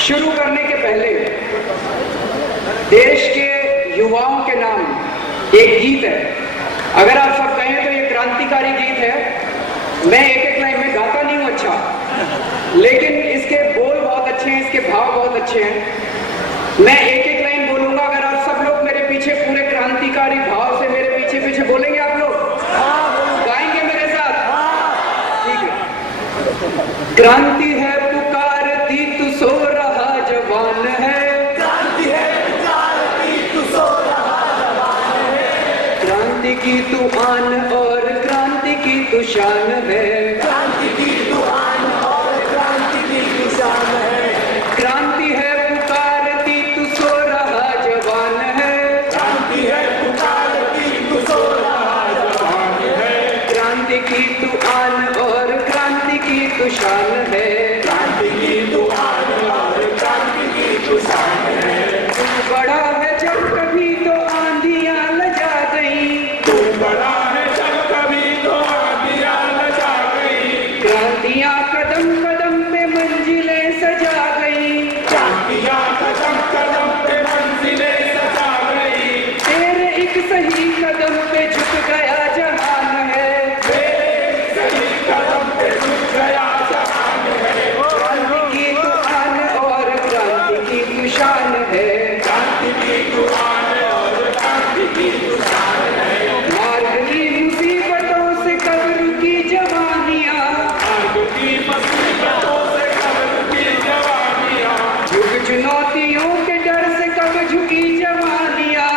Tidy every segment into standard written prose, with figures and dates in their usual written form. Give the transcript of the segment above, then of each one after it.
शुरू करने के पहले देश के युवाओं के नाम एक गीत है। अगर आप सब कहें तो ये क्रांतिकारी गीत है। मैं एक एक लाइन में गाता नहीं हूं अच्छा, लेकिन इसके बोल बहुत अच्छे हैं, इसके भाव बहुत अच्छे हैं। मैं एक एक लाइन बोलूंगा, अगर आप सब लोग मेरे पीछे पूरे क्रांतिकारी भाव से मेरे पीछे पीछे बोलेंगे आप लोग, गाएंगे मेरे साथ? ठीक है। क्रांति है पुकारती तू सो रहा जवान है, क्रांति है पुकारती तू सो रहा जवान है, क्रांति की तू आन और क्रांति की तू शान है, क्रांति की तू आन और क्रांति की तू शान है, क्रांति है पुकारती तू सो रहा जवान है, क्रांति है पुकारती तू सो रहा जवान है, क्रांति की तू आन और क्रांति की तू शान है, क्रांति की तू आन और क्रांति की तू शान है। तू बड़ा है जब कभी तो आंधियां लजा गई, तू बड़ा है जब कभी तो आंधियां लजा गई, क्रांतियां कदम कदम पे मंजिलें सजा गई, क्रांतियां कदम कदम पे मंजिलें सजा गई, तेरे एक सही कदम पे झुक गया जहान है, तेरे सही कदम पे झुक गया जहान है, क्रांति की तू आन और क्रांति की तू शान है, क्रांति की तू आन और क्रांति की तू शान है। मार्ग की मुसीबतों से कब्र की जवानियां, मार्ग की मुसीबतों से कब्र की जवानियां, युग चुनौतियों के डर से कब झुकी जवानियां,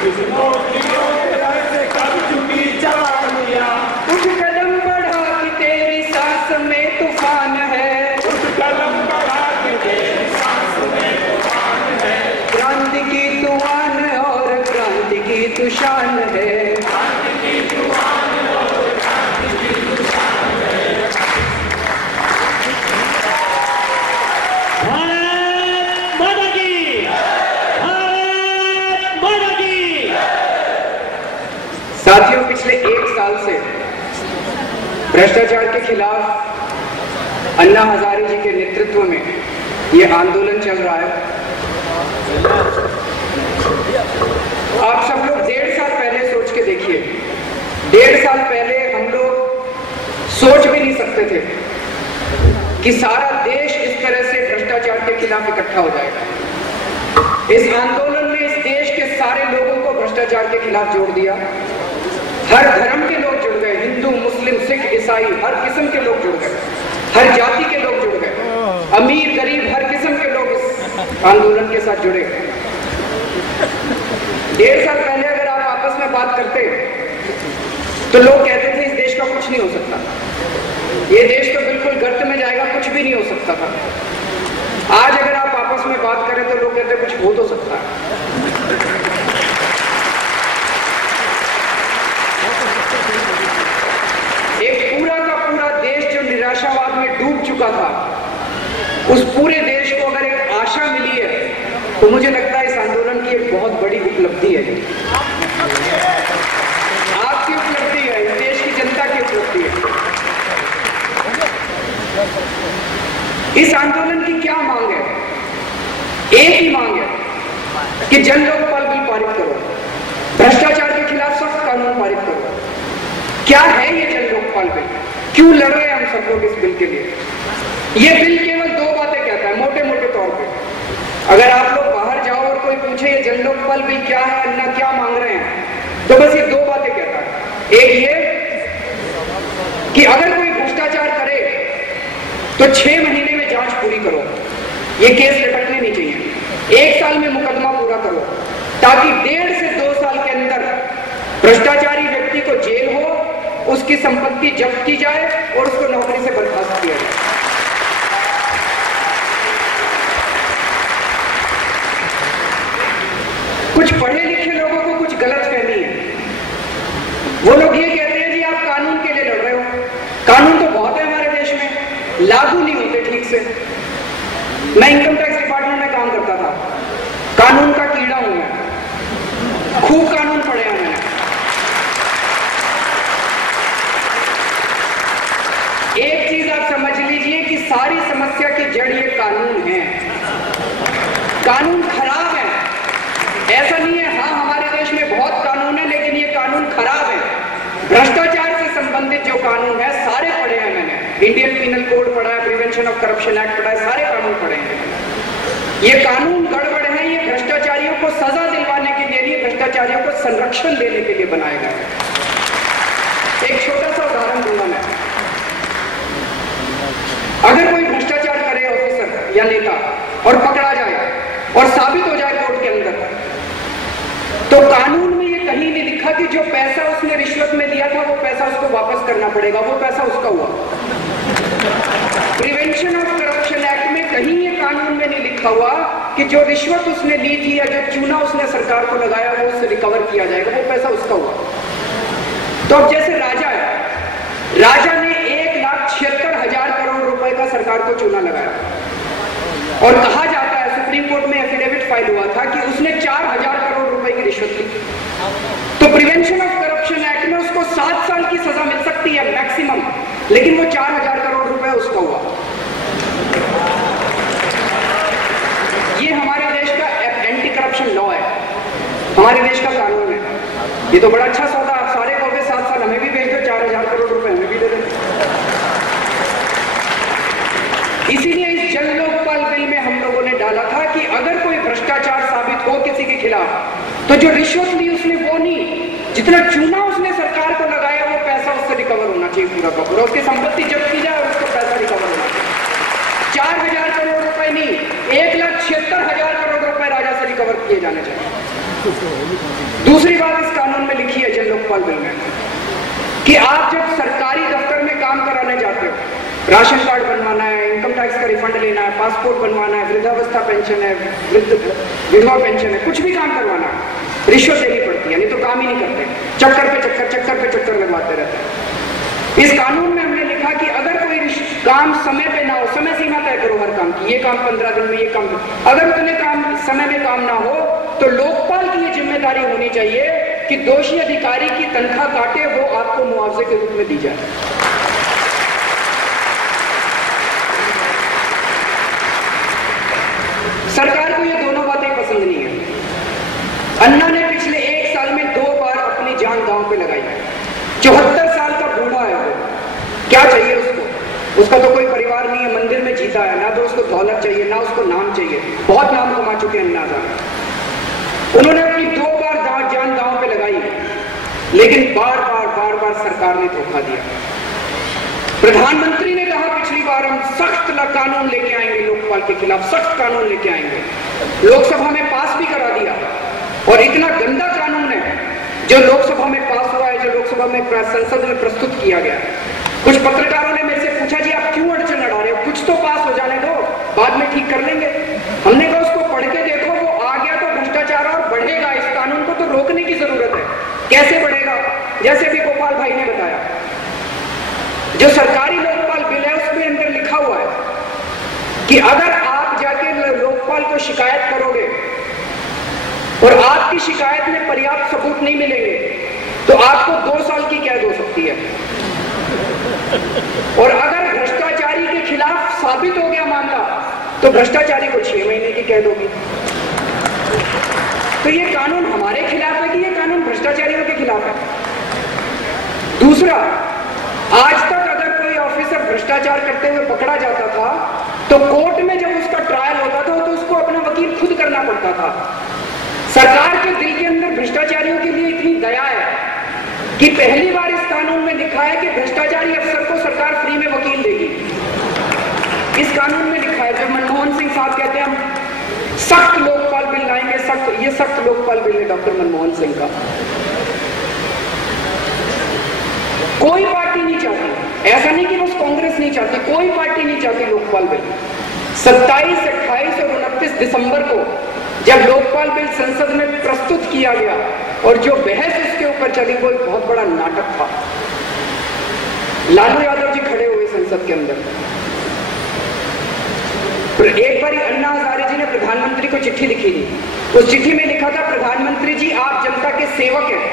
चुनौतियों के डर से कब झुकी जवानियां, उठ कदम बढ़ा कि तेरी सांस में तूफान है, उठ कदम बढ़ा के तेरी सांस में तूफान है, क्रांति की तू आन और क्रांति की तू शान है, क्रांति की तू आन और क्रांति की तू शान है। भारत माता की, भारत माता की। साथियों, पिछले एक साल से भ्रष्टाचार के खिलाफ अन्ना हजारे जी के नेतृत्व में ये आंदोलन चल रहा है। आप सब लोग 1.5 साल पहले सोच के देखिए, 1.5 साल पहले हम लोग सोच भी नहीं सकते थे कि सारा देश इस तरह से भ्रष्टाचार के खिलाफ इकट्ठा हो जाएगा। इस आंदोलन ने इस देश के सारे लोगों को भ्रष्टाचार के खिलाफ जोड़ दिया। हर धर्म के लोग जुड़ गए, हिंदू, मुस्लिम, सिख, ईसाई, हर किस्म के लोग जुड़ गए, हर जाति के लोग जुड़ गए, अमीर गरीब हर किस्म के लोग इस आंदोलन के साथ जुड़े। 1.5 साल पहले अगर आप आपस में बात करते तो लोग कहते थे इस देश का कुछ नहीं हो सकता, ये देश तो बिल्कुल गर्त में जाएगा, कुछ भी नहीं हो सकता था। आज अगर आप आपस में बात करें तो लोग कहते कुछ हो तो सकता है। एक पूरा का पूरा देश जो निराशावाद में डूब चुका था, उस पूरे देश को अगर एक आशा मिली है तो मुझे लगता है इस आंदोलन की एक बहुत बड़ी उपलब्धि है। आपकी उपलब्धि है, इस देश की जनता की उपलब्धि है। इस आंदोलन की क्या मांग है? एक ही मांग है कि जन लोकपाल बिल पारित करो, भ्रष्टाचार के खिलाफ सख्त कानून पारित करो। क्या है ये जन लोकपाल बिल? क्यों लड़ रहे हैं हम सब लोग इस बिल के लिए? ये बिल केवल दो बातें कहता है मोटे मोटे तौर पे। अगर आप लोग बाहर जाओ और कोई पूछे ये जन लोकपाल बिल क्या है, अन्ना क्या मांग रहे हैं, तो बस ये दो बातें कहता है। एक ये कि अगर कोई भ्रष्टाचार करे तो 6 महीने में जांच पूरी करो, ये केस लटकने नहीं चाहिए। 1 साल में मुकदमा पूरा करो, ताकि 1.5 से 2 साल के अंदर भ्रष्टाचारी व्यक्ति को जेल हो, उसकी संपत्ति जब्त की जाए और उसको नौकरी से बर्खास्त किया जाए। कुछ पढ़े लिखे लोगों को कुछ गलत फहमी है। वो लोग ये कहते हैं जी आप कानून के लिए लड़ रहे हो, कानून तो बहुत है हमारे देश में, लागू नहीं होते ठीक से। मैं इनकम टैक्स डिपार्टमेंट में काम करता था, कानून का कीड़ा हूं मैं, खूब कानून पढ़े हैं मैंने। एक चीज आप समझ लीजिए कि सारी समस्या की जड़ ये कानून है। कानून खराब है, ऐसा नहीं है हाँ हमारे देश में बहुत कानून है, लेकिन ये कानून खराब है। भ्रष्टाचार से संबंधित जो कानून है सारे पढ़े हैं मैंने, इंडियन पीनल कोड पढ़ा है, प्रिवेंशन ऑफ करप्शन एक्ट पढ़ा है, सारे कानून पढ़े हैं। ये कानून गड़बड़ है, ये भ्रष्टाचारियों को सजा दिलवाने के लिए नहीं, भ्रष्टाचारियों को संरक्षण देने के लिए बनाया गया है। एक छोटा सा उदाहरण दूंगा मैं। अगर कोई भ्रष्टाचार करे ऑफिसर या नेता और पकड़ा जाए और साबित हो जाए कोर्ट के अंदर, तो कानून में ये कहीं नहीं लिखा कि जो पैसा उसने रिश्वत में दिया था वो पैसा उसको वापस करना पड़ेगा, वो पैसा उसका हुआ। प्रिवेंशन ऑफ करप्शन एक्ट में कहीं ये कानून में नहीं लिखा हुआ कि जो रिश्वत उसने ली थी या जो चूना उसने सरकार को लगाया वो उससे रिकवर किया जाएगा, वो पैसा उसका हुआ। तो अब जैसे राजा है, राजा ने 1,76,000 करोड़ रुपए का सरकार को चूना लगाया और कहा जाता है सुप्रीम कोर्ट में एफिडेविट फाइल हुआ था कि उसने 4,000 करोड़ रुपए की रिश्वत ली। तो प्रिवेंशन ऑफ करप्शन एक्ट में उसको 7 साल की सजा मिल सकती है मैक्सिमम, लेकिन वो 4,000 करोड़ रुपए उसका हुआ। ये हमारे देश का एंटी करप्शन लॉ है, हमारे देश का कानून है। ये तो बड़ा अच्छा सौदा, आप सारे कहोगे 7 साल हमें भी भेज दो, 4,000 करोड़ रुपए हमें भी दे दो। इसीलिए इस जन लोकपाल बिल में हम लोगों ने डाला था कि अगर कोई भ्रष्टाचार साबित हो किसी के खिलाफ, तो जो रिश्वत ली उसने वो नहीं, जितना चूना उसने सरकार को लगाया वो पैसा उससे रिकवर होना चाहिए पूरा का पूरा, उसकी संपत्ति जब्त की जाए और उसको पैसा रिकवर होना चाहिए। 4,000 करोड़ रुपए नहीं, 1,76,000 करोड़ रुपए राजा से रिकवर किए जाने चाहिए। दूसरी बात इस कानून में लिखी है जन लोकपाल बिल में कि आप जब सरकारी दफ्तर में काम कराने जाते हो, राशन कार्ड बनवाना है, इनकम टैक्स का रिफंड लेना है, पासपोर्ट बनवाना है, वृद्धावस्था पेंशन है, विधवा पेंशन है, कुछ भी काम करवाना है, रिश्वत देनी पड़ती है, नहीं तो काम ही नहीं करते, चक्कर पे चक्कर लगवाते रहते हैं। इस कानून में हमने लिखा कि अगर कोई काम समय पे ना हो, समय सीमा तय करो हर काम की, ये काम 15 दिन में, ये काम, अगर उतने काम समय में काम ना हो तो लोकपाल की ये जिम्मेदारी होनी चाहिए कि दोषी अधिकारी की तनख्वाह काटे, वो आपको मुआवजे के रूप में दी जाए। सरकार को ये दोनों बातें पसंद नहीं है। अन्ना ने पिछले 1 साल में 2 बार अपनी जान दांव पे लगाई है। 74 साल का बूढ़ा है वो, क्या चाहिए उसको? उसका तो कोई परिवार नहीं है, मंदिर में जीता है, ना तो उसको दौलत चाहिए ना उसको नाम चाहिए, बहुत नाम कमा चुके हैं अन्ना साहब। उन्होंने अपनी 2 बार जान दांव पे लगाई है, लेकिन बार बार सरकार ने धोखा दिया। प्रधानमंत्री ने कहा पिछली बार हम सख्त कानून लेके आएंगे, लोकपाल के खिलाफ सख्त कानून लेके आएंगे, लोकसभा में पास भी करा दिया। और इतना गंदा कानून है जो लोकसभा में पास हुआ है, जो लोकसभा में संसद में प्रस्तुत किया गया। कुछ पत्रकारों ने मेरे से पूछा जी आप क्यों अड़चन अड़ा रहे हो, कुछ तो पास हो जाने दो, बाद में ठीक कर लेंगे। हमने कहा उसको पढ़ के देखो, वो आ गया तो भ्रष्टाचार और बढ़ेगा, इस कानून को तो रोकने की जरूरत है। कैसे बढ़ेगा? जैसे भी गोपाल भाई ने बताया, जो सरकारी लोकपाल बिल है उसमें अंदर लिखा हुआ है कि अगर आप जाके लोकपाल को शिकायत करोगे और आपकी शिकायत में पर्याप्त सबूत नहीं मिलेंगे तो आपको 2 साल की कैद हो सकती है। और अगर भ्रष्टाचारी के खिलाफ साबित हो गया मामला तो भ्रष्टाचारी को 6 महीने की कैद होगी। तो ये कानून हमारे खिलाफ है कि ये कानून भ्रष्टाचारियों के खिलाफ है? दूसरा, आज तक अगर कोई ऑफिसर भ्रष्टाचार करते हुए पकड़ा जाता था तो कोर्ट में जब उसका ट्रायल होता था तो उसको अपना वकील खुद करना पड़ता था। सरकार के दिल के अंदर भ्रष्टाचारियों के लिए इतनी दया है कि पहली बार इस कानून में लिखा है कि भ्रष्टाचारी अफसर को सरकार फ्री में वकील देगी। इस कानून में लिखा है। जब मनमोहन सिंह साहब कहते हैं हम सख्त लोकपाल बिल लाएंगे, ये सख्त लोकपाल बिल है डॉक्टर मनमोहन सिंह का। कोई पार्टी नहीं चाहती, ऐसा नहीं कि बस कांग्रेस नहीं चाहती, कोई पार्टी नहीं चाहती लोकपाल बिल। 27, 28 और 29 दिसंबर को जब लोकपाल बिल संसद में प्रस्तुत किया गया और जो बहस उसके ऊपर चली वो एक बहुत बड़ा नाटक था। लालू यादव जी खड़े हुए संसद के अंदर। एक बार अन्ना हजारे जी ने प्रधानमंत्री को चिट्ठी लिखी थी। उस चिट्ठी में लिखा था, प्रधानमंत्री जी आप जनता के सेवक हैं।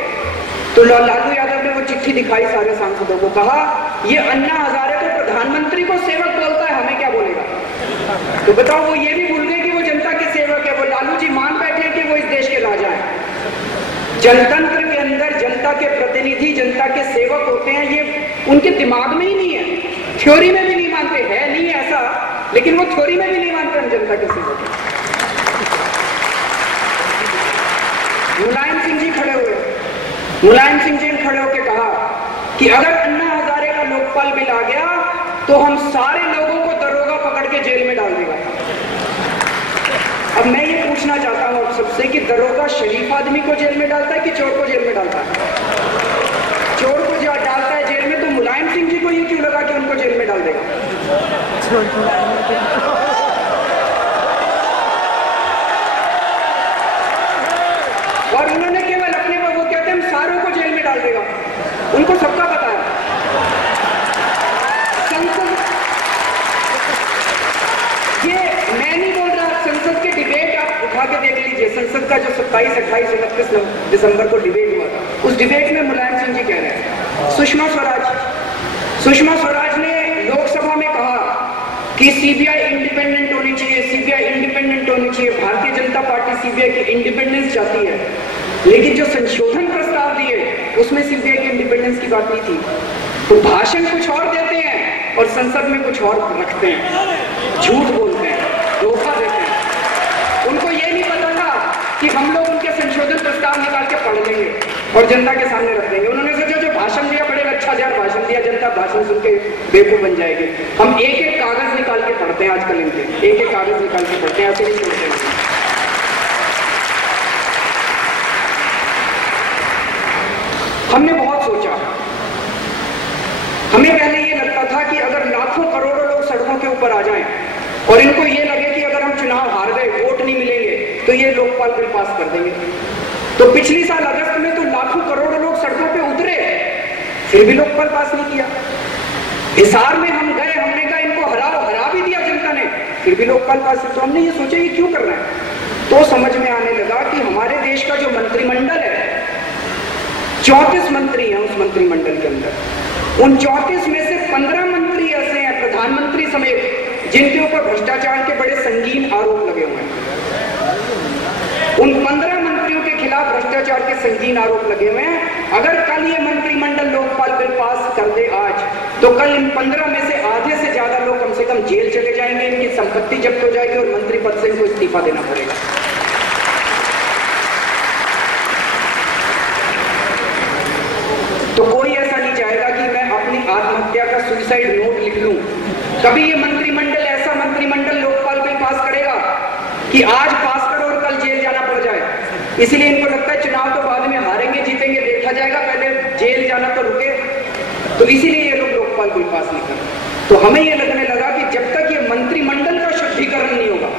तो लालू यादव ने वो चिट्ठी दिखाई सारे सांसदों को, कहा ये अन्ना हजारे तो प्रधानमंत्री को सेवक बोलता है, हमें क्या बोलेगा। तो बताओ, वो ये भी भूल गए कि वो जनता के सेवक है। वो लालू जी मान बैठे कि वो इस देश के राजा हैं। जनतंत्र के अंदर जनता के प्रतिनिधि जनता के सेवक होते हैं, ये उनके दिमाग में ही नहीं है, थ्योरी में भी नहीं मानते। है नहीं ऐसा, लेकिन वो थ्योरी में भी नहीं मानते हम जनता के सेवक हैं। मुलायम सिंह जी खड़े हुए, मुलायम सिंह जी ने खड़े होकर कहा कि अगर अन्ना हजारे का लोकपाल बिल आ गया तो हम सारे लोगों को दरोगा पकड़ के जेल में डाल देगा। अब मैं ये पूछना चाहता हूं आप सबसे कि दरोगा शरीफ आदमी को जेल में डालता है कि चोर को जेल में डालता है? चोर को जो डालता है जेल में, तो मुलायम सिंह जी को ये क्यों लगा कि उनको जेल में डाल देगा? और उन्होंने केवल अपने वो कहते हैं हम सारों को जेल में डाल देगा। उनको सबका पता है। संसद, ये मैं नहीं बोल रहा, संसद के डिबेट आप उठा के देख लीजिए। संसद का जो 27, 28, 29 दिसंबर को डिबेट हुआ था, उस डिबेट में मुलायम सिंह जी कह रहे हैं सुषमा स्वराज ने लोकसभा में कहा कि सीबीआई इंडिपेंडेंट होनी चाहिए, सीबीआई इंडिपेंडेंट होनी चाहिए। भारतीय जनता पार्टी सीबीआई की इंडिपेंडेंस चाहती है, लेकिन जो संशोधन प्रस्ताव दिए उसमें सीबीआई की इंडिपेंडेंस की बात नहीं थी। तो भाषण कुछ और देते हैं और संसद में कुछ और रखते हैं, झूठ बोलते हैं, धोखा देते हैं। उनको ये नहीं पता था कि हम लोग उनके संशोधन प्रस्ताव निकाल के पढ़ लेंगे और जनता के सामने रख देंगे। उन्होंने सोचा जो भाषण दिया, बड़े अच्छा जार भाषण दिया, जनता भाषण सुन के बेवकूफ बन जाएगी। हम एक एक कागज निकाल के पढ़ते हैं आजकल, इनके एक एक कागज निकाल के पढ़ते हैं, ऐसे नहीं छोड़ते हैं। हमने बहुत सोचा, हमें पहले ये लगता था कि अगर लाखों करोड़ों लोग सड़कों के ऊपर आ जाएं और इनको ये लगे कि अगर हम चुनाव हार गए, वोट नहीं मिलेंगे, तो ये लोकपाल बिल पास कर देंगे। तो पिछली साल अगस्त में तो लाखों करोड़ों लोग सड़कों पे उतरे, फिर भी लोकपाल पास नहीं किया। हिसार में हम गए, हमने कहा इनको हराओ, हरा भी दिया जनता ने, फिर भी लोकपाल पास। तो हमने ये सोचा ये क्यों कर रहे हैं, तो समझ में आने लगा कि हमारे देश का जो मंत्रिमंडल है, 34 मंत्री हैं उस मंत्रिमंडल के अंदर। उन 34 में से 15 मंत्री ऐसे हैं, प्रधानमंत्री समेत, जिनके ऊपर भ्रष्टाचार के बड़े संगीन आरोप लगे हुए हैं। उन 15 मंत्रियों के खिलाफ भ्रष्टाचार के संगीन आरोप लगे हुए हैं। अगर कल ये मंत्रिमंडल लोकपाल बिल पास कर दे आज, तो कल इन 15 में से आधे से ज्यादा लोग कम से कम जेल चले जाएंगे, इनकी संपत्ति जब्त हो जाएगी और मंत्री पद से इनको इस्तीफा देना पड़ेगा। तो कोई ऐसा नहीं चाहेगा कि मैं अपनी आत्महत्या का सुसाइड नोट लिख लूं। कभी ये मंत्रिमंडल, ऐसा मंत्रिमंडल लोकपाल बिल पास करेगा कि आज पास करो और कल जेल जाना पड़ जाए। इसलिए इनको लगता है चुनाव तो बाद में हारेंगे जीतेंगे देखा जाएगा, पहले जेल जाना तो रुके। तो इसीलिए ये लोग लोकपाल बिल पास नहीं कर। तो हमें ये लगने लगा कि जब तक ये मंत्रिमंडल का शुद्धिकरण नहीं होगा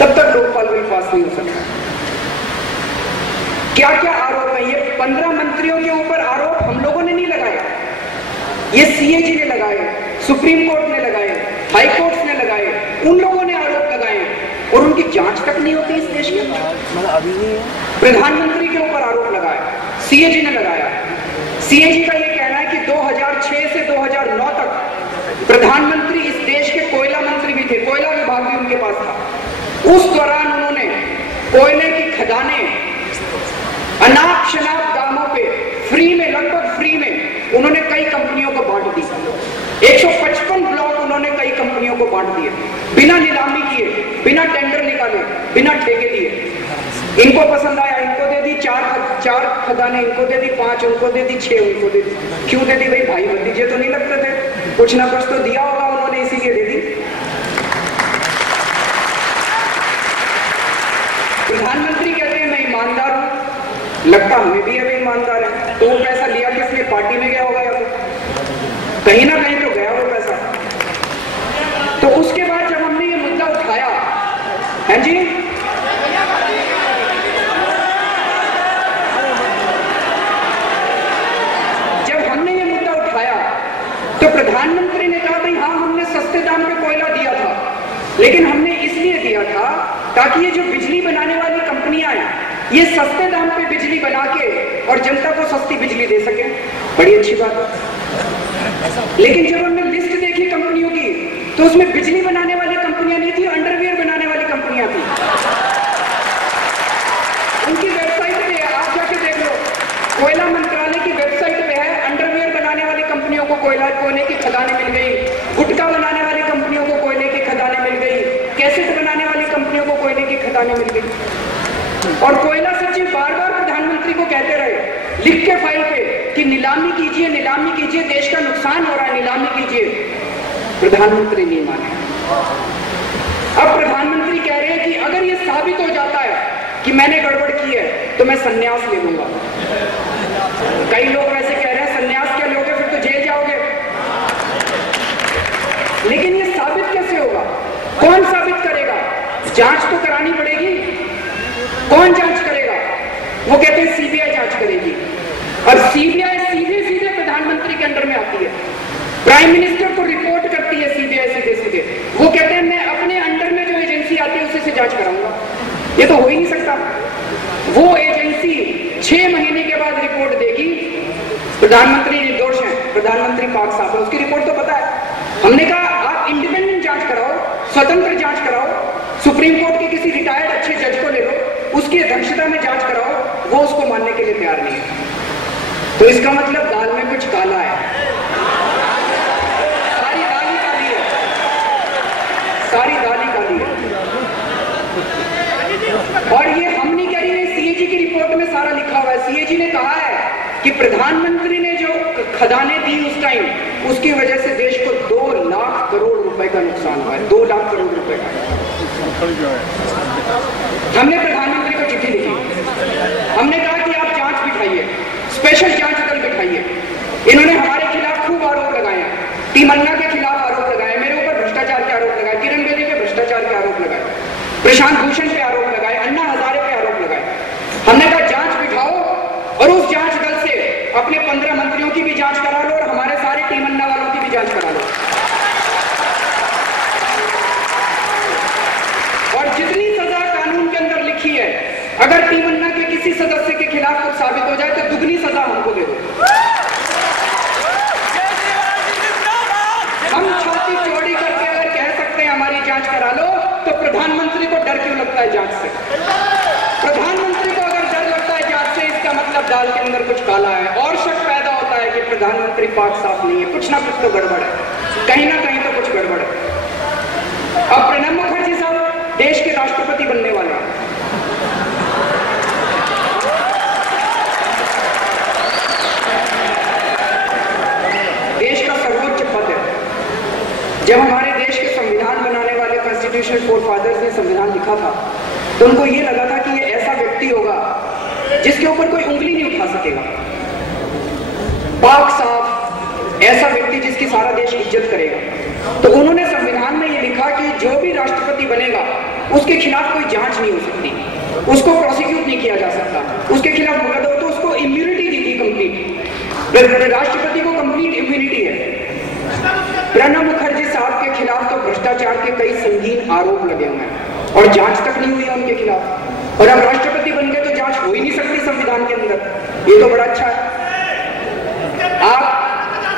तब तक लोकपाल बिल पास नहीं हो सकता। क्या क्या आरोप है? ये 15 मंत्रियों के ऊपर आरोप हम लोगों ने नहीं लगाए, ये सीएजी ने लगाए, सुप्रीम कोर्ट ने लगाए, हाई कोर्ट ने लगाए, उन लोगों ने आरोप लगाए और उनकी जांच तक नहीं होती इस देश में। प्रधानमंत्री के ऊपर आरोप लगाया, सीएजी ने लगाया। सीएजी का यह कहना है कि 2006 से 2009 तक प्रधानमंत्री इस देश के कोयला मंत्री भी थे, कोयला विभाग भी उनके पास था। उस दौरान उन्होंने कोयले की खदानें अनाप शनाप दामों पे फ्री में, लगभग फ्री में उन्होंने कई कंपनियों को बांट दी। 155 ब्लॉक उन्होंने कई कंपनियों को बांट बांट दिए, बिना नीलामी किए, बिना टेंडर निकाले, बिना ठेके दिए। इनको पसंद आया, इनको दे दी, चार खदानें इनको दे दी, 5 उनको दे दी, 6 उनको दे दी। क्यों दे दी भाई? भाई भतीजे तो नहीं लगते थे, कुछ ना कुछ तो दिया होगा उन्होंने, इसीलिए दे दी। प्रधानमंत्री कहते हैं मैं ईमानदार हूं, लगता हमें भी है ईमानदार है। तो वो पैसा लिया किसने? पार्टी में गया होगा या तो कहीं ना कहीं तो गया वो पैसा। तो उसके बाद जब हमने ये मुद्दा उठाया, है जी, जब हमने ये मुद्दा उठाया तो प्रधानमंत्री ने कहा भाई हाँ, हमने सस्ते दाम पे कोयला दिया था, लेकिन हमने इसलिए दिया था ताकि ये जो बिजली बनाने वाली कंपनियां हैं ये सस्ते दाम पे बिजली बना के और जनता को सस्ती बिजली दे सके। बड़ी अच्छी बात है। लेकिन जब हमने लिस्ट देखी कंपनियों की तो उसमें बिजली बनाने वाली कंपनियां नहीं थी, अंडरवियर बनाने वाली कंपनियां थी। उनकी वेबसाइट पे है, आप जाके देख लो, कोयला मंत्रालय की वेबसाइट पे है, अंडरवियर बनाने वाली कंपनियों को कोयले की खदानें मिल गई, गुटखा बनाने वाली कंपनियों को कोयले की खदानें मिल गई, कैसेट बनाने वाली कंपनियों को कोयले की खदानें मिल गई। और कोयला सचिव बार बार प्रधानमंत्री को कहते रहे लिख के फाइल पे कि नीलामी कीजिए, नीलामी कीजिए, देश का नुकसान हो रहा है, नीलामी कीजिए। प्रधानमंत्री नहीं माने। अब प्रधानमंत्री कह रहे हैं कि अगर ये साबित हो जाता है कि मैंने गड़बड़ की है तो मैं संन्यास ले लूंगा। कई लोग वैसे कह रहे हैं संन्यास क्या लोगे, फिर तो जेल जाओगे। लेकिन ये साबित कैसे होगा? कौन साबित करेगा? जांच तो करानी पड़ेगी। कौन जांच करेगा? वो कहते हैं सीबीआई जांच करेगी। और सीबीआई सीधे सीधे प्रधानमंत्री के अंडर में आती है, प्राइम मिनिस्टर को रिपोर्ट करती है सीबीआई सीधे सीधे। वो कहते हैं मैं अपने अंडर में जो एजेंसी आती है उसी से जांच कराऊंगा। ये तो हो ही नहीं सकता। वो एजेंसी 6 महीने के बाद रिपोर्ट देगी प्रधानमंत्री निर्दोष हैं, प्रधानमंत्री पाक साफ है, उसकी रिपोर्ट तो पता है। हमने कहा आप इंडिपेंडेंट जांच कराओ, स्वतंत्र जांच कराओ, सुप्रीम कोर्ट के किसी रिटायर्ड अच्छे जज को ले लो, उसकी अध्यक्षता में जांच कराओ, वो उसको मानने के लिए तैयार नहीं है। तो इसका मतलब दाल में कुछ काला है, सारी दाल ही काली है, सारी दाल ही काली है। और ये हम नहीं कह रही है, सीएजी की रिपोर्ट में सारा लिखा हुआ है। सीएजी ने कहा है कि प्रधानमंत्री ने जो खदानें दी उस टाइम, उसकी वजह से देश को 2 लाख करोड़ रुपए का नुकसान हुआ है, 2 लाख करोड़ रुपए का। हमने प्रधानमंत्री को चिट्ठी लिखी, हमने कहा कि आप जांच बिठाइए, स्पेशल जांच दल बिठाइए। इन्होंने हमारे खिलाफ खूब आरोप लगाए, टीमन्ना के खिलाफ आरोप लगाए, मेरे ऊपर भ्रष्टाचार के आरोप लगाए, किरण बेदी पे भ्रष्टाचार के आरोप लगाए, प्रशांत भूषण पे आरोप लगाए, अन्ना हजारे पे आरोप लगाए। हमने कहा जांच बिठाओ और उस जांच दल से अपने 15 मंत्रियों की भी जांच करा लो और हमारे सारे टीमन्ना वालों की भी जांच करा लो। और जितनी सजा कानून के अंदर लिखी है, अगर टीमन्ना के किसी सदस्य के खिलाफ कुछ साबित हो जाए तो दुगनी सजा हमको दे दो। हम छाती चौड़ी करके अगर कह सकते हैं हमारी जांच करा लो, तो प्रधानमंत्री को डर क्यों लगता है जांच से? प्रधानमंत्री को अगर डर लगता है जांच से, इसका मतलब दाल के अंदर कुछ काला है और शक पैदा होता है कि प्रधानमंत्री पाक साफ नहीं है, कुछ ना कुछ तो गड़बड़ है, कहीं ना कहीं तो कुछ गड़बड़ है। अब प्रणब मुखर्जी साहब देश के राष्ट्रपति बनने वाले हैं। देश का सर्वोच्च पद है। जब हमारे देश के संविधान बनाने वाले कॉन्स्टिट्यूशनल फोरफादर्स ने संविधान लिखा था तो उनको ये लगा था कि ये ऐसा व्यक्ति होगा जिसके ऊपर कोई उंगली नहीं उठा सकेगा, पाक साफ, ऐसा व्यक्ति जिसकी सारा देश इज्जत करेगा। तो उन्होंने संविधान में ये लिखा कि जो भी राष्ट्रपति बनेगा उसके खिलाफ कोई जांच नहीं हो सकती, उसको प्रोसिक्यूट नहीं किया जा सकता, उसके खिलाफ मुकदमा हो तो उसको इम्यूनिटी दी थी कंप्लीट। राष्ट्रपति को कंप्लीट इम्यूनिटी है। प्रणब मुखर्जी साहब के खिलाफ तो भ्रष्टाचार के कई संगीन आरोप लगे हुए हैं और जांच तक नहीं हुई है उनके खिलाफ। और अब राष्ट्रपति बन गए तो जांच हो ही नहीं सकती संविधान के अंदर। ये तो बड़ा अच्छा है। आप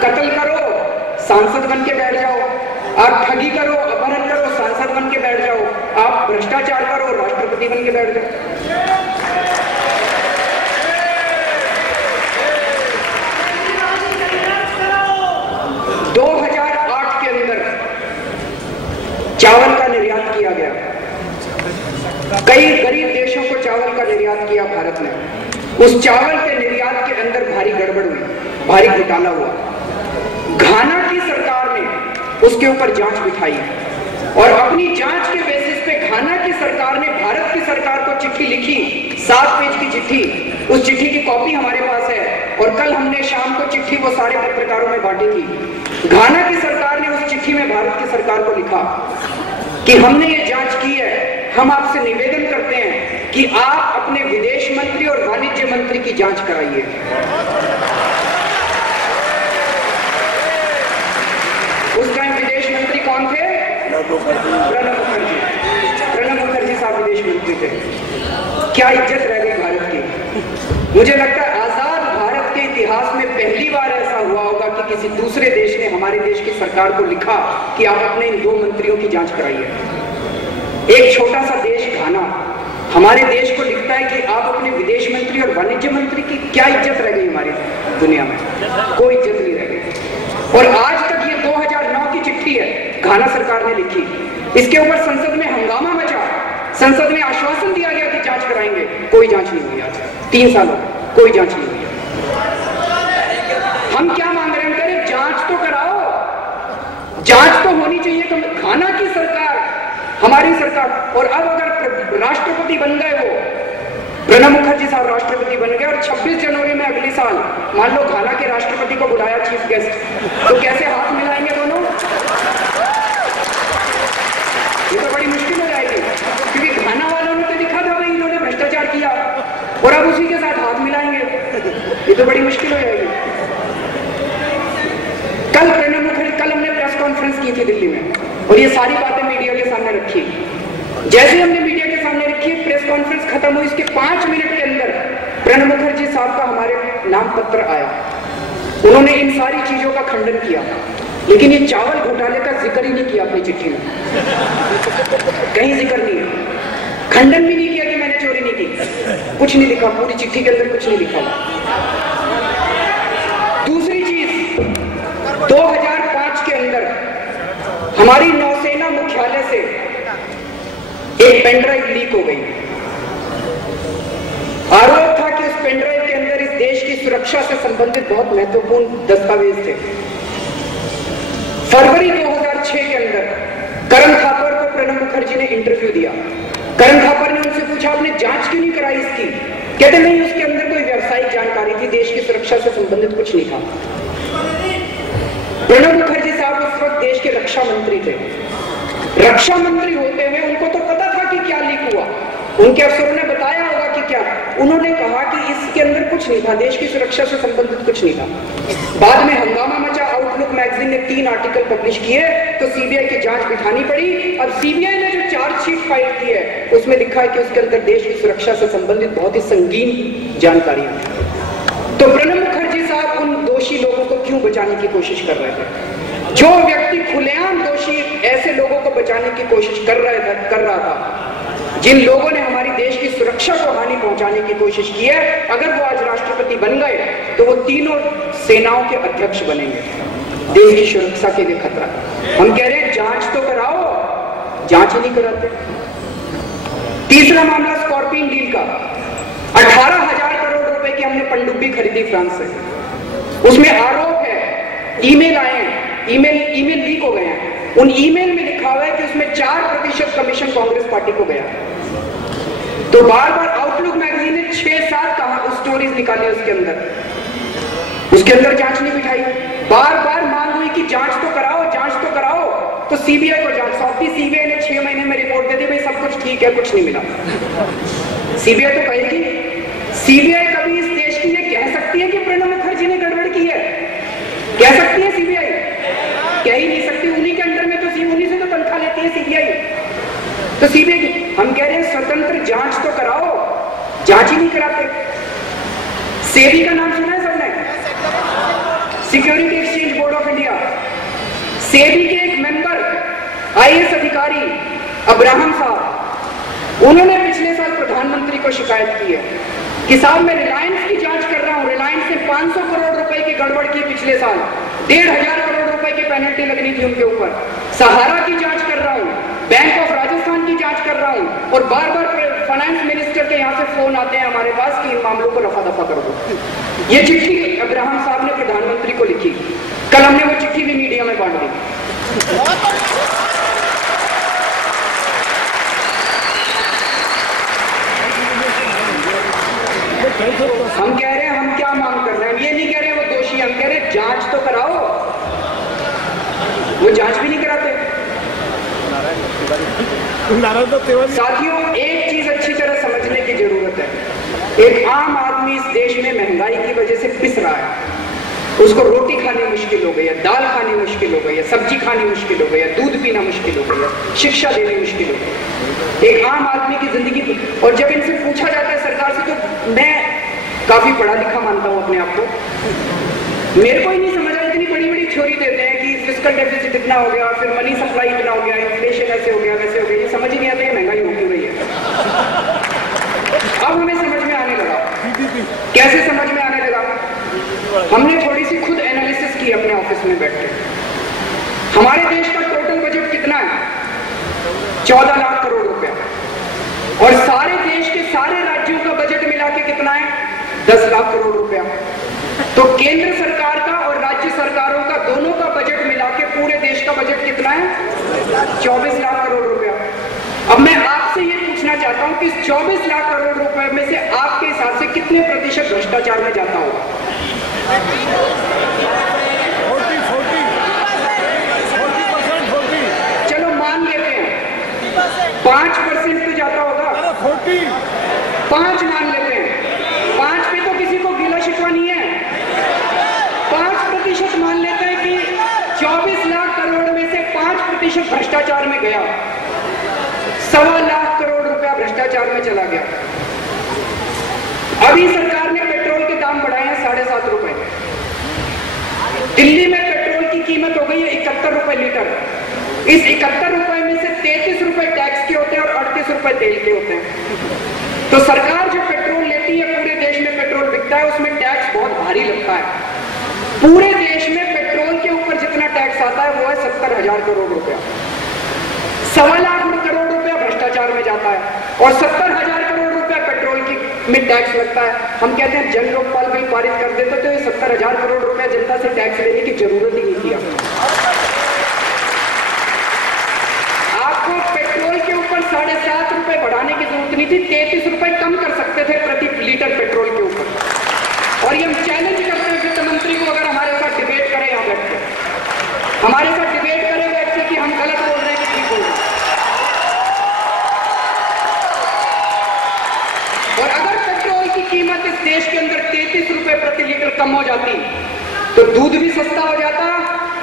कत्ल करो, सांसद बन के बैठ जाओ, आप ठगी करो, अपहरण करो, सांसद बन के बैठ जाओ, आप भ्रष्टाचार करो, राष्ट्रपति बन के बैठ जाओ। 2008 के अंदर चावल का निर्यात किया गया, कई गरीब देशों को चावल का निर्यात किया भारत ने। उस चावल के निर्यात के अंदर भारी गड़बड़ हुई, भारी घोटाला हुआ। घाना की सरकार ने उसके ऊपर जांच बिठाई और अपनी जांच के बेसिस पे घाना की सरकार ने भारत की सरकार को चिट्ठी लिखी, 7 पेज की चिट्ठी। उस चिट्ठी की कॉपी हमारे पास है और कल हमने शाम को चिट्ठी वो सारे पत्रकारों में बांटी थी। घाना की सरकार ने उस चिट्ठी में भारत की सरकार को लिखा कि हमने ये जांच की है, हम आपसे निवेदन करते हैं कि आप अपने विदेश मंत्री और वाणिज्य मंत्री की जांच कराइए। उस टाइम विदेश मंत्री कौन थे? प्रणब मुखर्जी। प्रणब मुखर्जी साहब विदेश मंत्री थे। क्या इज्जत रह गई भारत की। मुझे लगता है आजाद भारत के इतिहास में पहली बार ऐसा हुआ होगा कि किसी दूसरे देश ने हमारे देश की सरकार को लिखा कि आप अपने इन 2 मंत्रियों की जांच कराइए। एक छोटा सा देश घाना हमारे देश को लिखता है कि आप अपने विदेश मंत्री और वाणिज्य मंत्री की, क्या इज्जत रह गई हमारी दुनिया में? कोई इज्जत नहीं रह गई। और आज तक ये 2009 की चिट्ठी है, घाना सरकार ने लिखी। इसके ऊपर संसद में हंगामा मचा, संसद में आश्वासन दिया गया कि जांच कराएंगे, कोई जांच नहीं हुई। आज 3 साल हो गए, कोई जांच नहीं हुई। हम क्या मांग रहे हैं? करें जांच तो कराओ, जांच तो होनी चाहिए। तो घाना की सरकार, हमारी सरकार, और अब अगर राष्ट्रपति बन गए, वो प्रणब मुखर्जी साहब राष्ट्रपति बन गए और 26 जनवरी में अगले साल मान लो घाना के राष्ट्रपति को बुलाया चीफ गेस्ट, तो कैसे हाथ मिलाएंगे दोनों? ये तो बड़ी मुश्किल हो जाएगी, क्योंकि घाना वालों ने तो दिखा था भाई इन्होंने भ्रष्टाचार किया और अब उसी के साथ हाथ मिलाएंगे, ये तो बड़ी मुश्किल हो जाएगी। कल प्रणब मुखर्जी, कल हमने प्रेस कॉन्फ्रेंस की थी दिल्ली में और ये सारी बातें मीडिया के सामने रखी। जैसे हमने मीडिया के सामने रखी, प्रेस कॉन्फ्रेंस खत्म हुई, इसके 5 मिनट के अंदर प्रणब मुखर्जी साहब का हमारे नाम पत्र आया। उन्होंने इन सारी चीजों का खंडन किया, लेकिन ये चावल घोटाले का जिक्र ही नहीं किया अपनी चिट्ठी में, कहीं जिक्र नहीं है। खंडन भी नहीं किया कि मैंने चोरी नहीं की, कुछ नहीं लिखा, पूरी चिट्ठी के अंदर कुछ नहीं लिखा। दूसरी चीज, 2005 के अंदर हमारी नौसेना मुख्यालय से एक पेनड्राइव लीक हो गई। आरोप था कि उस पेनड्राइव के अंदर इस देश की सुरक्षा से संबंधित बहुत महत्वपूर्ण दस्तावेज थे। फरवरी 2006 के अंदर करण थापर को प्रणब मुखर्जी ने इंटरव्यू दिया। करण थापर ने उनसे पूछा आपने जांच क्यों नहीं कराई इसकी? कहते नहीं, उसके अंदर कोई व्यावसायिक जानकारी थी, देश की सुरक्षा से संबंधित कुछ नहीं था। प्रणब मुखर्जी साहब उस वक्त देश के रक्षा मंत्री थे। रक्षा मंत्री होते हुए उनको तो पता था कि क्या लीक हुआ, उनके अफसरों ने बताया होगा कि क्या। उन्होंने कहा कि इसके अंदर कुछ नहीं था, देश की सुरक्षा से संबंधित कुछ नहीं था। बाद में हंगामा मचा, आउटलुक मैगजीन ने 3 आर्टिकल पब्लिश किए तो सीबीआई की जांच बिठानी पड़ी। अब सीबीआई ने जो चार्जशीट फाइल की है उसमें लिखा है कि उसके अंदर देश की सुरक्षा से संबंधित बहुत ही संगीन जानकारी है। तो प्रणब मुखर्जी साहब उन दोषी लोगों को क्यों बचाने की कोशिश कर रहे थे? जो व्यक्ति खुलेआम दोषी ऐसे लोगों को बचाने की कोशिश कर रहा था, जिन लोगों ने हमारी देश की सुरक्षा को हानि पहुंचाने की कोशिश की है, अगर वो आज राष्ट्रपति बन गए तो वो तीनों सेनाओं के अध्यक्ष बनेंगे। देश की सुरक्षा के लिए खतरा। हम कह रहे हैं जांच तो कराओ, जांच ही नहीं कराते। तीसरा मामला स्कॉर्पियन डील का, 18,000 करोड़ रुपए की हमने पनडुब्बी खरीदी फ्रांस से। उसमें आरोप है, ईमेल आए हैं, ईमेल लीक हो गए हैं। उन ईमेल में लिखा हुआ है कि उसमें 4% कमीशन कांग्रेस पार्टी को गया। तो बार बार आउटलुक मैगजीन ने 6-7 स्टोरीज निकाली उसके अंदर जांच नहीं बिठाई। बार बार मांग हुई कि जांच तो कराओ, जांच तो कराओ। तो सीबीआई को जांच सौंपी, सीबीआई ने 6 महीने में रिपोर्ट दे दी, भाई सब कुछ ठीक है, कुछ नहीं मिला। सीबीआई तो कहेगी, सीबीआई कभी इस देश की ये कह सकती है कि प्रणब मुखर्जी ने गड़बड़ की है? कह सकती है सीबीआई? कह ही नहीं सकती। उन्हीं के अंडर में तो उन्हीं से तो तनख्वाह लेती है सीबीआई। तो सीबीआई, हम कह रहे हैं स्वतंत्र जांच तो कराओ, जांच ही नहीं कराते। सेबी का नाम सुना है सबने? Security exchange board of India. SEBI के एक मेंबर, आईएएस अधिकारी अब्राहम साहब, उन्होंने पिछले साल प्रधानमंत्री को शिकायत की है कि साहब मैं रिलायंस की जांच कर रहा हूं, रिलायंस ने 500 करोड़ रुपए की गड़बड़ की पिछले साल, 1,500 करोड़ रुपए की पेनल्टी लगनी थी उनके ऊपर। सहारा की जांच कर रहा हूं, बैंक ऑफ राजस्थान की जांच कर रहा हूं, और बार बार फाइनेंस मिनिस्टर के यहाँ से फोन आते हैं हमारे पास कि इन मामलों को रफा दफा कर दो। ये चिट्ठी अब्राहम साहब ने प्रधानमंत्री को लिखी, कल हमने वो चिट्ठी भी मीडिया में बांट दी। हम कह रहे हैं, हम क्या मांग कर रहे हैं, हम ये नहीं कह रहे हैं वो दोषी, हम कह रहे हैं जांच तो कराओ। वो जांच भी नहीं कराते। साथियों, एक चीज अच्छी तरह समझने की जरूरत है। एक आम आदमी इस देश में महंगाई की वजह से पिस रहा है। उसको रोटी खानी मुश्किल हो गई है, दाल खानी मुश्किल हो गई है, सब्जी खानी मुश्किल हो गई है, दूध पीना मुश्किल हो गई है, शिक्षा देनी मुश्किल हो गई है। एक आम आदमी की जिंदगी, और जब इनसे पूछा जाता है सरकार से, तो मैं काफी पढ़ा लिखा मानता हूं अपने आप को, मेरे को ही नहीं समझ आया, इतनी बड़ी बड़ी थ्योरी देते हैं कि फिस्कल डेफिसिट इतना हो गया, फिर मनी सप्लाई इतना हो गया, इन्फ्लेशन ऐसे हो गया, वैसे हो गया, ये समझ ही नहीं आता है महंगाई हो क्यों रही है। अब हमें समझ में आने लगा। कैसे समझ में आने लगा? हमने थोड़ी सी खुद एनालिसिस की अपने ऑफिस में बैठ के। हमारे देश का टोटल बजट कितना है? 14 लाख करोड़ रुपया, और सारे देश के सारे राज्यों का बजट मिला के कितना है? 10 लाख करोड़ रुपया। तो केंद्र सरकार का और राज्य सरकारों का दोनों का बजट मिला के पूरे देश का बजट कितना है? 24 लाख करोड़ रुपया। अब मैं आपसे ये पूछना चाहता हूं कि इस 24 लाख करोड़ रुपए में से आपके हिसाब से कितने प्रतिशत भ्रष्टाचार में जाता होगा? 40%। चलो मान लेते हैं 5% तो जाता होगा। 5 मान लेते हैं, 5 पे तो किसी को गिला शिकवा नहीं है। 5% मान लेते हैं कि 24 लाख करोड़ में से 5% भ्रष्टाचार में गया। 1.25 लाख करोड़ रुपया भ्रष्टाचार में चला गया। अभी सरकार ने पेट्रोल के दाम बढ़ाए हैं 7.5 रुपए। दिल्ली में पेट्रोल की कीमत हो गई है 71 रुपए लीटर। इस 71 रुपए में से 33 रुपए टैक्स के होते हैं और 38 रुपए तेल के होते हैं। तो सरकार जो पेट्रोल लेती है, पूरे देश में पेट्रोल बिकता है, उसमें टैक्स बहुत भारी लगता है। पूरे देश में पेट्रोल के ऊपर जितना टैक्स आता है वो है 70,000 करोड़ रुपया। 1.25 लाख करोड़ रुपया भ्रष्टाचार में जाता है और 70,000 करोड़ रुपया पेट्रोल की में टैक्स लगता है। हम कहते हैं जन लोकपाल बिल पारित कर देते तो ये 70,000 करोड़ रुपया जनता से टैक्स लेने की जरूरत ही नहीं थी। आपको पेट्रोल के ऊपर 7.5 रुपए बढ़ाने की जरूरत नहीं थी, 33 रुपए कम कर सकते थे प्रति लीटर पेट्रोल के ऊपर। और ये हम चैलेंज करते हैं वित्त मंत्री को, अगर हमारे साथ डिबेट करें यहाँ बैठ के, हमारे साथ डिबेट करें बैठ के कि हम गलत बोल रहे हैं कि ठीक बोल रहे हैं। और अगर पेट्रोल की कीमत इस देश के अंदर 33 रुपए प्रति लीटर कम हो जाती तो दूध भी सस्ता हो जाता,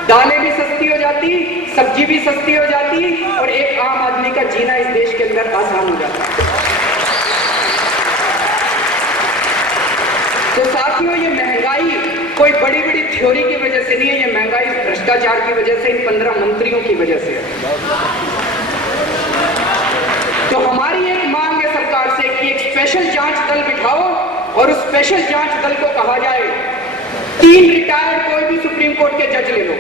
दालें भी सस्ती हो जाती, सब्जी भी सस्ती हो जाती, और एक आम आदमी का जीना इस देश के अंदर आसान हो जाता। तो साथियों, ये महंगाई कोई बड़ी बड़ी थ्योरी की वजह से नहीं है, ये महंगाई भ्रष्टाचार की वजह से, इन 15 मंत्रियों की वजह से है। तो हमारी एक मांग है सरकार से कि एक स्पेशल जांच दल बिठाओ और उस स्पेशल जांच दल को कहा जाए 3 रिटायर्ड कोई भी सुप्रीम कोर्ट के जज ले लो।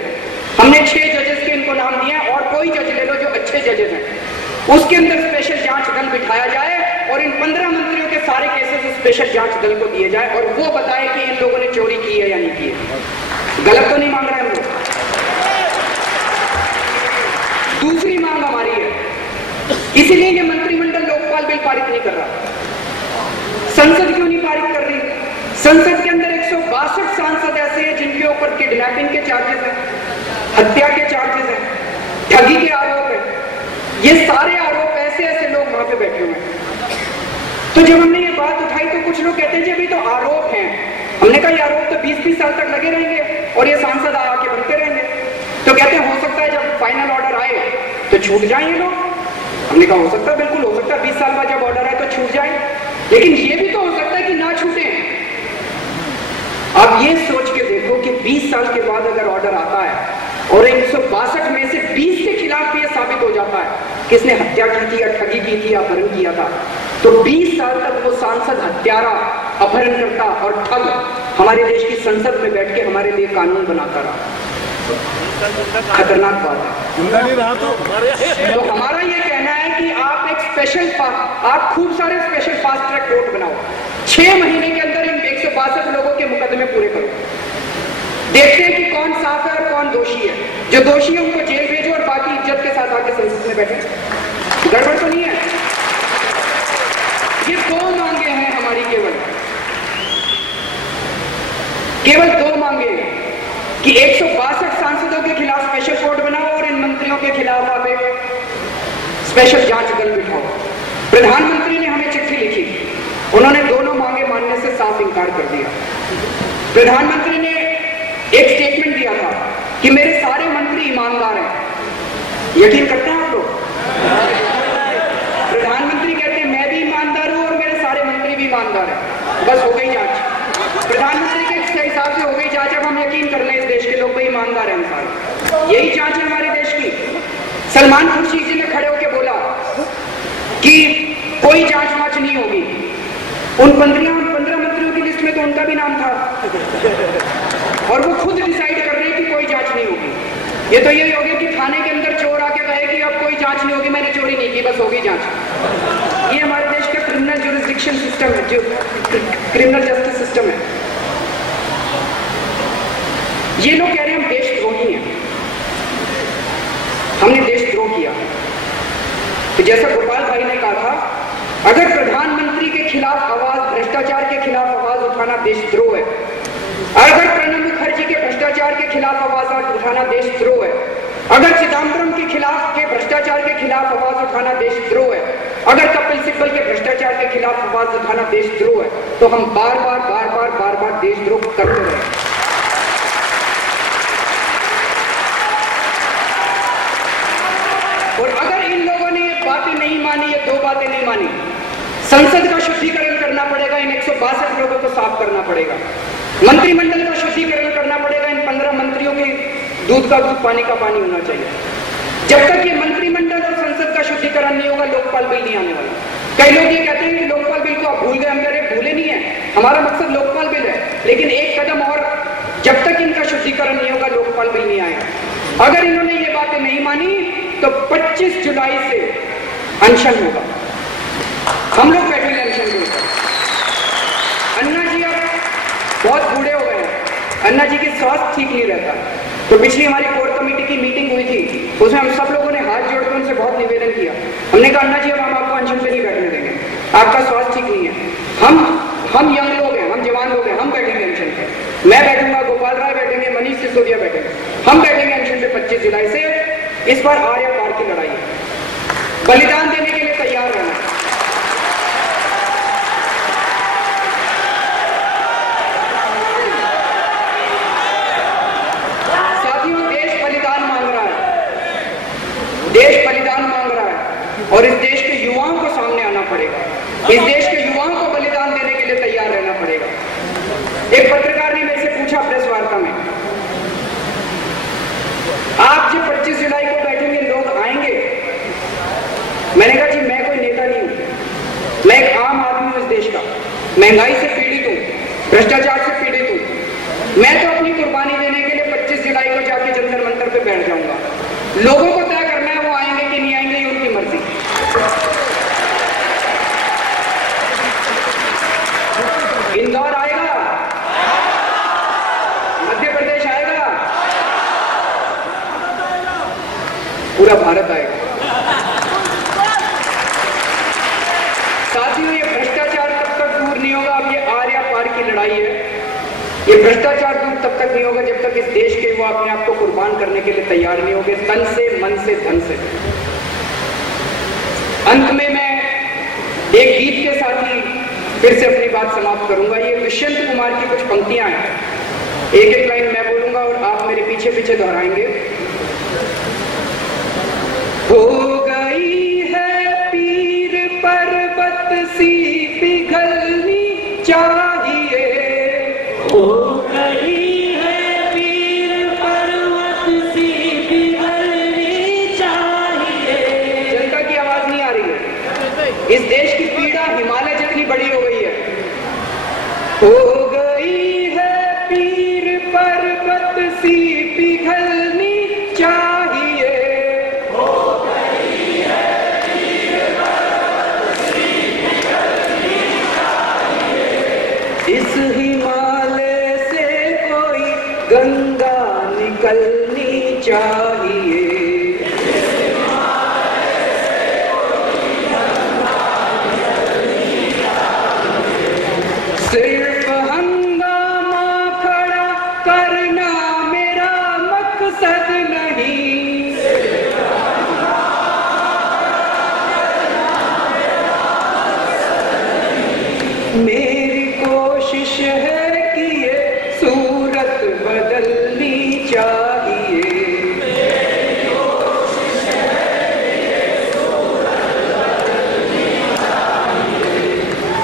हमने 6 जजेस के इनको नाम दिए, और कोई जज ले लो जो अच्छे जजेस हैं, उसके अंदर स्पेशल जांच दल बिठाया जाए और इन 15 मंत्रियों के सारे केसेस स्पेशल जांच दल को दिए जाए और वो बताए कि इन लोगों ने चोरी की है या नहीं की है। गलत तो नहीं मांग रहे हम लोग। दूसरी मांग हमारी है, इसीलिए ये मंत्रिमंडल लोकपाल बिल पारित नहीं कर रहा। संसद क्यों नहीं पारित कर रही? संसद के अंदर 162 सांसद ऐसे हैं जिनके ऊपर किडनैपिंग के चार्जेस हैं, हत्या के चार्जेस हैं, ठगी के आरोप हैं। ये सारे आरोप ऐसे ऐसे लोग वहां पे बैठे हुए हैं। तो जब हमने ये बात उठाई तो कुछ लोग कहते हैं जी अभी तो आरोप हैं। हमने कहा ये आरोप तो 20-20 साल तक लगे रहेंगे और ये सांसद आके बनते रहेंगे। तो कहते हैं हो सकता है जब फाइनल ऑर्डर आए तो छूट जाए ये लोग। हमने कहा हो सकता है, बिल्कुल हो सकता है, 20 साल बाद जब ऑर्डर आए तो छूट जाए, लेकिन ये भी तो हो सकता है कि ना छूटे। अब ये सोच के देखो कि 20 साल के बाद अगर ऑर्डर आता है और 162 में से 20 के खिलाफ भी साबित हो जाता है किसने हत्या की थी या ठगी की थी या अपहरण किया था, तो 20 साल तक वो सांसद हत्यारा, अपहरणकर्ता और ठग हमारे देश की संसद में बैठ के हमारे लिए कानून बनाता रहा। खतरनाक बात है। तो हमारा ये कहना है कि आप एक आप खूब सारे स्पेशल फास्ट ट्रैक कोर्ट बनाओ, 6 महीने के अंदर इन 162 लोगों के मुकदमे पूरे करो, देखते हैं कि कौन साफ है और कौन दोषी है। जो दोषी है उनको जेल भेजो और बाकी इज्जत के साथ आके संसद में बैठे। गड़बड़ तो नहीं है? ये 2 मांगे हैं हमारी, केवल 2 मांगे हैं कि 162 सांसदों के खिलाफ स्पेशल कोर्ट बनाओ और इन मंत्रियों के खिलाफ आप एक स्पेशल जांच दल बिठाओ। प्रधानमंत्री ने हमें चिट्ठी लिखी, उन्होंने दोनों मांगे मानने से साफ इंकार कर दिया। प्रधानमंत्री ने एक स्टेटमेंट दिया था कि मेरे सारे मंत्री ईमानदार हैं। यकीन करते हैं आप लोग? प्रधानमंत्री कहते हैं मैं भी ईमानदार हूं और मेरे सारे मंत्री भी ईमानदार हैं। बस हो गई जांच। प्रधानमंत्री के हिसाब से हो गई जांच। अब हम यकीन कर लें इस देश के लोग भी ईमानदार हैं सारे। यही जांच है हमारे देश की। सलमान खुर्शीद जी ने खड़े होकर बोला कि कोई जांच वांच नहीं होगी। उन 15 मंत्रियों की लिस्ट में तो उनका भी नाम था और वो खुद डिसाइड कर रहे हैं कि कोई जांच नहीं होगी। ये तो यही हो गया कि थाने के अंदर चोर आके कहे कि अब कोई जांच नहीं होगी, मैंने चोरी नहीं की, बस होगी जांच। ये हमारे देश का क्रिमिनल ज्यूरिसडिक्शन सिस्टम है, जो क्रिमिनल जस्टिस सिस्टम है। ये लोग कह रहे हैं हम देशद्रोही हैं, हमने देशद्रोह किया। तो जैसा गोपाल भाई ने कहा था, अगर प्रधानमंत्री के खिलाफ आवाज, भ्रष्टाचार के खिलाफ आवाज उठाना देशद्रोह है, अगर प्रणब मुखर्जी के भ्रष्टाचार के खिलाफ आवाज उठाना देशद्रोह है, अगर चिदम्बरम के खिलाफ के भ्रष्टाचार के खिलाफ आवाज उठाना देशद्रोह है, अगर कपिल सिब्बल के भ्रष्टाचार के खिलाफ आवाज उठाना देशद्रोह है, तो हम बार बार देशद्रोह करते रहे। और अगर इन लोगों ने ये बातें नहीं मानी, ये 2 बातें नहीं मानी, संसद का शुद्धिकरण करना पड़ेगा, इन 162 लोगों को साफ करना पड़ेगा, मंत्रिमंडल का शुद्धिकरण करना पड़ेगा, इन 15 मंत्रियों के दूध का दूध पानी का पानी होना चाहिए। जब तक ये मंत्रिमंडल और संसद का शुद्धिकरण नहीं होगा, लोकपाल बिल नहीं आने वाला। कई लोग ये कहते हैं कि लोकपाल बिल को आप भूल गए, हम कह रहे भूले नहीं है, हमारा मकसद लोकपाल बिल है, लेकिन एक कदम और, जब तक इनका शुद्धिकरण नहीं होगा लोकपाल बिल नहीं आएगा। अगर इन्होंने ये बातें नहीं मानी तो 25 जुलाई से अनशन होगा, हम लोग बैठेंगे अनशन के ऊपर। अन्ना जी अब बहुत बूढ़े हो गए हैं, अन्ना जी की स्वास्थ्य ठीक नहीं रहता, तो पिछली हमारी कोर कमेटी की मीटिंग हुई थी, उसमें हम सब लोगों ने हाथ जोड़कर उनसे बहुत निवेदन किया। हमने कहा अन्ना जी अब हम आपको अनशन पे नहीं बैठने देंगे, आपका स्वास्थ्य ठीक नहीं है। हम यंग लोग हैं, हम जवान लोग हैं, हम बैठेंगे अनशन पे। मैं बैठूंगा, गोपाल राय बैठेंगे, मनीष सिसोदिया बैठेंगे, हम बैठेंगे अनशन पे 25 जुलाई से। इस बार आर या पार की लड़ाई है, बलिदान देने के लिए तैयार रहना। साथियों, देश बलिदान मांग रहा है, देश बलिदान मांग रहा है और इस देश के युवाओं को सामने आना पड़ेगा, इस देश के युवाओं को बलिदान देने के लिए तैयार रहना पड़ेगा। एक पत्रकार ने मेरे से पूछा प्रेस वार्ता में, आप जो 25 जुलाई को बैठेंगे लोग आएंगे? मैंने कहा जी मैं कोई नेता नहीं हूं, मैं एक आम आदमी हूं इस देश का, महंगाई से पीड़ित हूं, भ्रष्टाचार से पीड़ित हूं। मैं तो अपनी कुर्बानी देने के लिए 25 जुलाई को जाके जंतर मंतर पे बैठ जाऊंगा। लोगों को तय करना है वो आएंगे कि नहीं आएंगे, ये उनकी मर्जी। इंदौर आएगा, मध्य प्रदेश आएगा, पूरा भारत आएगा। साथियों, ये भ्रष्टाचार तब तक दूर नहीं होगा, अब ये आर या पार की लड़ाई है, ये भ्रष्टाचार दूर तब तक नहीं होगा जब तक इस देश के वो अपने आप को कुर्बान करने के लिए तैयार नहीं होंगे, तन से, मन से, धन से। अंत में मैं एक गीत के साथ ही फिर से अपनी बात समाप्त करूंगा। ये दुष्यंत कुमार की कुछ पंक्तियां हैं, एक एक लाइन मैं बोलूंगा और आप मेरे पीछे पीछे दोहराएंगे। हो गई है पीर पर्वत सी पिघलनी चाहिए, हो गई है पीर पर्वत सी पिघलनी चाहिए। जनता की आवाज नहीं आ रही है, इस देश की पीड़ा हिमालय जितनी बड़ी हो गई है। हो गई है पीर पर्वत सी पिघलनी चाहिए। सिर्फ हंगामा खड़ा करना मेरा मकसद नहीं, मेरी कोशिश है कि ये सूरत बदलनी चाहिए।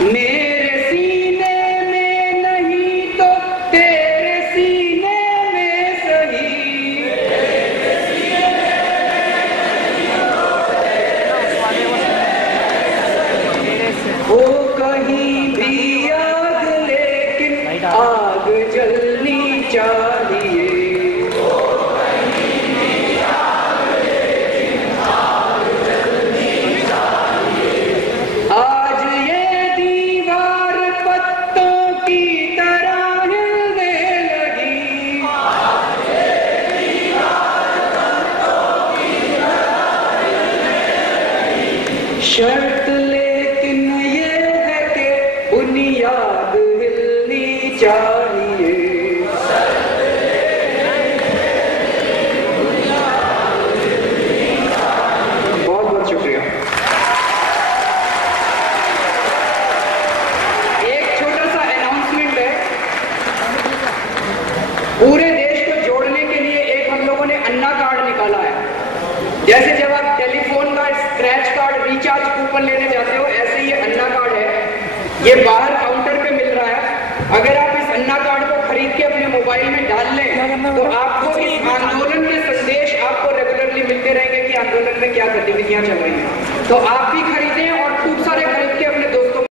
मेरे सीने में नहीं तो तेरे सीने में सही, वो कहीं भी आग लेकिन आग जलनी चाहिए। आज ये दीवार पत्तों की तरह हिलने लगी, शर्त लेकिन ये है कि बुनियाद हिलनी चाहिए। बहुत बहुत शुक्रिया। एक छोटा सा अनाउंसमेंट है, पूरे देश को जोड़ने के लिए एक हम लोगों ने अन्ना कार्ड निकाला है। जैसे जब आप टेलीफोन का स्क्रैच कार्ड रिचार्ज कूपन लेने जाते हो, ऐसे ही ये अन्ना कार्ड है। ये बाहर काउंटर पे मिल रहा है। अगर आप इस अन्ना कार्ड को खरीद के अपने मोबाइल में डाल लें तो आपको इस आंदोलन के संदेश आपको रेगुलरली मिलते रहेंगे कि आंदोलन में क्या गतिविधियां चल रही हैं। तो आप भी खरीदें